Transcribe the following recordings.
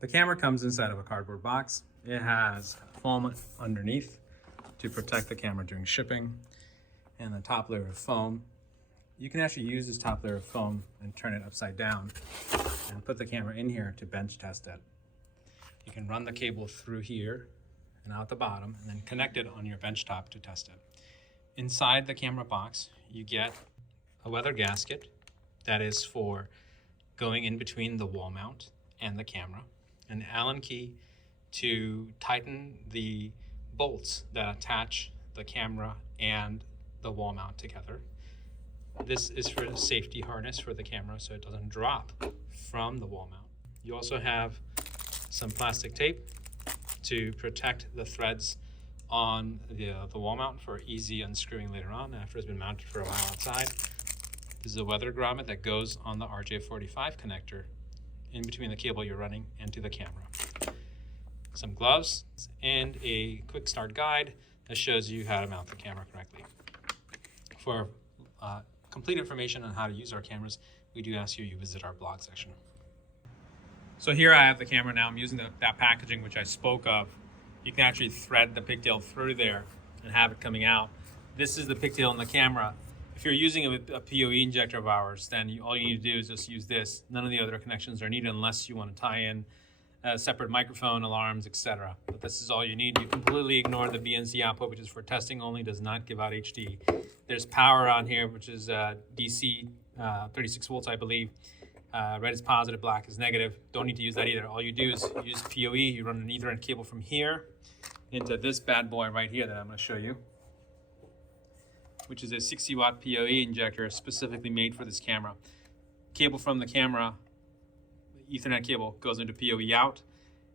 The camera comes inside of a cardboard box. It has foam underneath to protect the camera during shipping, and the top layer of foam. You can actually use this top layer of foam and turn it upside down and put the camera in here to bench test it. You can run the cable through here and out the bottom and then connect it on your bench top to test it. Inside the camera box, you get a weather gasket that is for going in between the wall mount and the camera, an Allen key to tighten the bolts that attach the camera and the wall mount together. This is for a safety harness for the camera so it doesn't drop from the wall mount. You also have some plastic tape to protect the threads on the wall mount for easy unscrewing later on after it's been mounted for a while outside. This is a weather grommet that goes on the RJ45 connector in between the cable you're running and to the camera. Some gloves and a quick start guide that shows you how to mount the camera correctly. For complete information on how to use our cameras, we do ask you visit our blog section. So here I have the camera now. I'm using that packaging which I spoke of. You can actually thread the pigtail through there and have it coming out. This is the pigtail in the camera. If you're using a PoE injector of ours, then all you need to do is just use this. None of the other connections are needed unless you want to tie in a separate microphone, alarms, etc. But this is all you need. You completely ignore the BNC output, which is for testing only, does not give out HD. There's power on here, which is DC, 36 volts, I believe. Red is positive, black is negative. Don't need to use that either. All you do is use PoE. You run an Ethernet cable from here into this bad boy right here that I'm going to show you, which is a 60 watt PoE injector specifically made for this camera. Cable from the camera, Ethernet cable, goes into PoE out.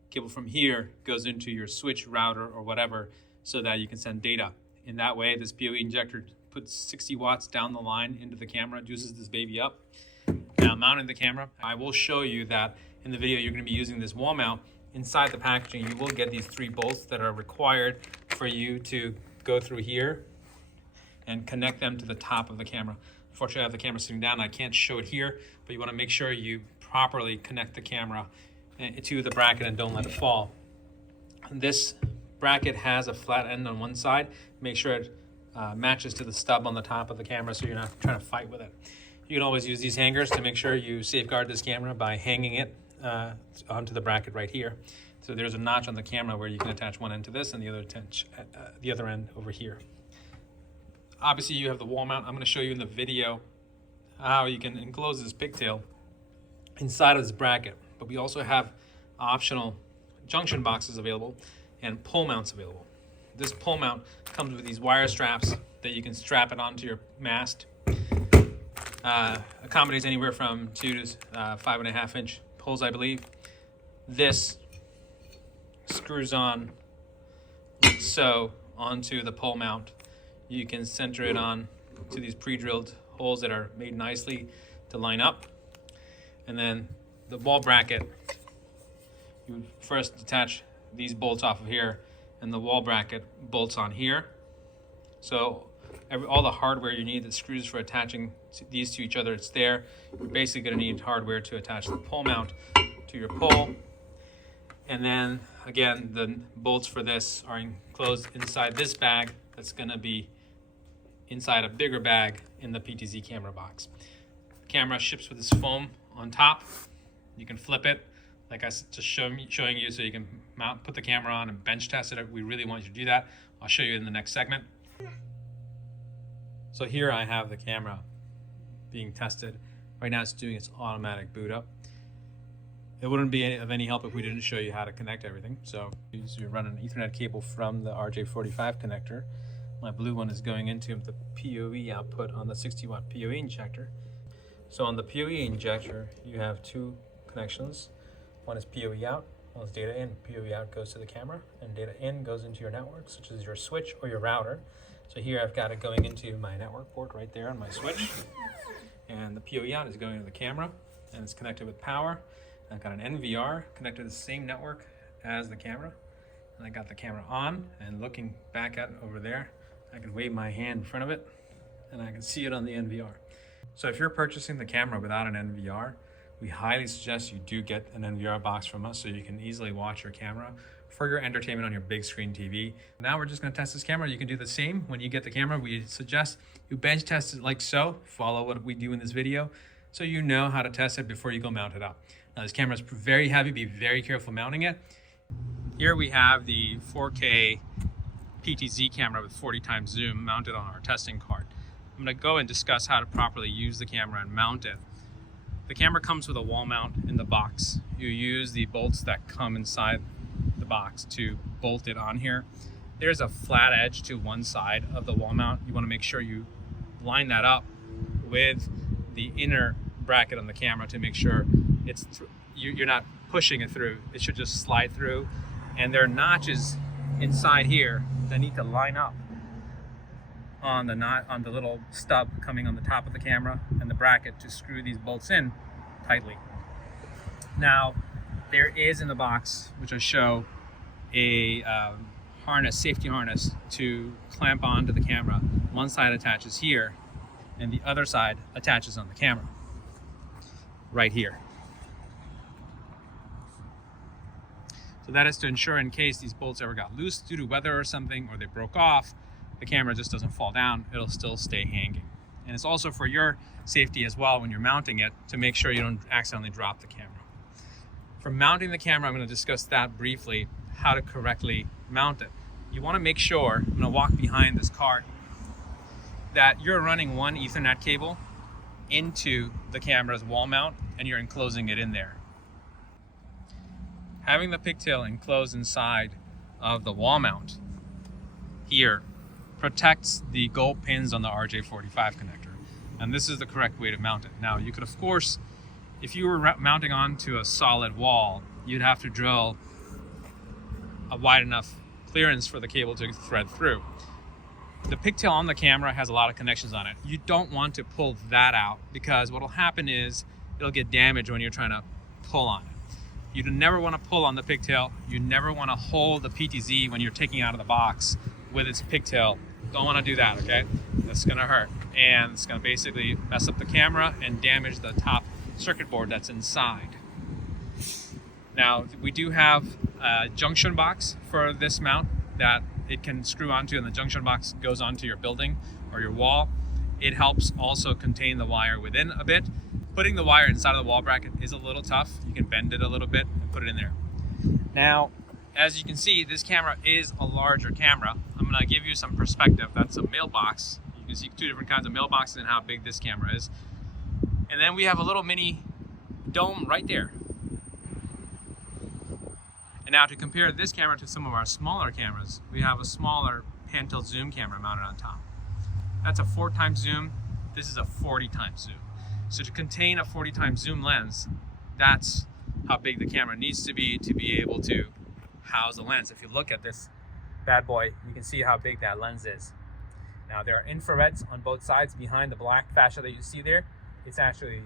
Cable from here goes into your switch, router, or whatever, so that you can send data. In that way, this PoE injector puts 60 watts down the line into the camera, juices this baby up. Now, mounting the camera, I will show you that in the video you're going to be using this wall mount. Inside the packaging, you will get these 3 bolts that are required for you to go through here and connect them to the top of the camera. Unfortunately, I have the camera sitting down. I can't show it here, but you want to make sure you properly connect the camera to the bracket and don't let it fall. This bracket has a flat end on one side. Make sure it matches to the stub on the top of the camera so you're not trying to fight with it. You can always use these hangers to make sure you safeguard this camera by hanging it onto the bracket right here. So there's a notch on the camera where you can attach one end to this and the other end over here. Obviously, you have the wall mount. I'm going to show you in the video how you can enclose this pigtail inside of this bracket. But we also have optional junction boxes available and pull mounts available. This pull mount comes with these wire straps that you can strap it onto your mast. Accommodates anywhere from 2 to 5.5 inch pulls, I believe. This screws on like so onto the pull mount. You can center it on to these pre-drilled holes that are made nicely to line up. And then the wall bracket, you would first detach these bolts off of here, and the wall bracket bolts on here. So all the hardware you need, the screws for attaching these to each other, it's there. You're basically going to need hardware to attach the pull mount to your pole. And then again, the bolts for this are enclosed inside this bag that's going to be inside a bigger bag in the PTZ camera box. The camera ships with this foam on top. You can flip it, like I was just showing you, so you can put the camera on and bench test it. We really want you to do that. I'll show you in the next segment. So here I have the camera being tested. Right now it's doing its automatic boot up. It wouldn't be of any help if we didn't show you how to connect everything. So you run an Ethernet cable from the RJ45 connector. My blue one is going into the PoE output on the 60 watt PoE injector. So on the PoE injector, you have 2 connections. One is PoE out, one is data in. PoE out goes to the camera, and data in goes into your network, such as your switch or your router. So here I've got it going into my network port right there on my switch. And the PoE out is going to the camera, and it's connected with power. And I've got an NVR connected to the same network as the camera. And I got the camera on, and looking back at it over there, I can wave my hand in front of it, and I can see it on the NVR. So if you're purchasing the camera without an NVR, we highly suggest you do get an NVR box from us so you can easily watch your camera for your entertainment on your big screen TV. Now we're just going to test this camera. You can do the same when you get the camera. We suggest you bench test it like so. Follow what we do in this video so you know how to test it before you go mount it up. Now this camera is very heavy. Be very careful mounting it. Here we have the 4K PTZ camera with 40 times zoom mounted on our testing card. I'm going to go and discuss how to properly use the camera and mount it. The camera comes with a wall mount in the box. You use the bolts that come inside the box to bolt it on here. There's a flat edge to one side of the wall mount. You want to make sure you line that up with the inner bracket on the camera to make sure you're not pushing it through. It should just slide through. And there are notches inside here that need to line up on the little stub coming on the top of the camera and the bracket to screw these bolts in tightly. Now there is in the box, which I show, a safety harness to clamp onto the camera. One side attaches here and the other side attaches on the camera right here. So that is to ensure in case these bolts ever got loose due to weather or something, or they broke off, the camera just doesn't fall down, it'll still stay hanging. And it's also for your safety as well when you're mounting it to make sure you don't accidentally drop the camera. For mounting the camera, I'm going to discuss that briefly, how to correctly mount it. You want to make sure, I'm going to walk behind this cart, that you're running one Ethernet cable into the camera's wall mount and you're enclosing it in there. Having the pigtail enclosed inside of the wall mount here protects the gold pins on the RJ45 connector. And this is the correct way to mount it. Now you could, of course, if you were mounting onto a solid wall, you'd have to drill a wide enough clearance for the cable to thread through. The pigtail on the camera has a lot of connections on it. You don't want to pull that out because what will happen is it'll get damaged when you're trying to pull on it. You never want to pull on the pigtail. You never want to hold the PTZ when you're taking it out of the box with its pigtail. Don't want to do that, okay? That's gonna hurt. And it's gonna basically mess up the camera and damage the top circuit board that's inside. Now, we do have a junction box for this mount that it can screw onto, and the junction box goes onto your building or your wall. It helps also contain the wire within a bit. Putting the wire inside of the wall bracket is a little tough. You can bend it a little bit and put it in there. Now, as you can see, this camera is a larger camera. I'm gonna give you some perspective. That's a mailbox. You can see two different kinds of mailboxes and how big this camera is. And then we have a little mini dome right there. And now to compare this camera to some of our smaller cameras, we have a smaller pan tilt zoom camera mounted on top. That's a 4 times zoom. This is a 40 times zoom. So to contain a 40 times zoom lens, that's how big the camera needs to be able to house the lens. If you look at this bad boy, you can see how big that lens is. Now there are infrareds on both sides behind the black fascia that you see there. It's actually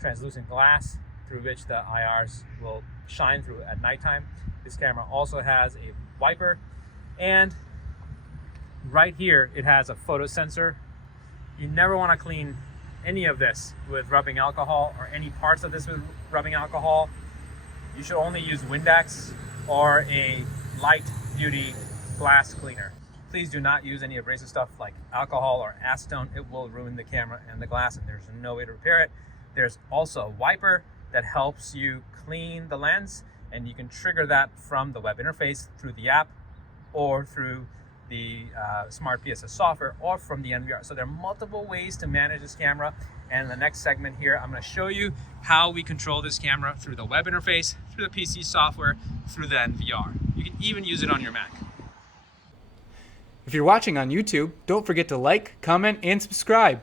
translucent glass through which the IRs will shine through at nighttime. This camera also has a wiper, and right here it has a photo sensor. You never want to clean any of this with rubbing alcohol or any parts of this with rubbing alcohol. You should only use Windex or a light duty glass cleaner. Please do not use any abrasive stuff like alcohol or acetone. It will ruin the camera and the glass, and there's no way to repair it. There's also a wiper that helps you clean the lens, and you can trigger that from the web interface through the app or through the Smart PSS software or from the NVR. So there are multiple ways to manage this camera. And in the next segment here, I'm going to show you how we control this camera through the web interface, through the PC software, through the NVR. You can even use it on your Mac. If you're watching on YouTube, don't forget to like, comment, and subscribe.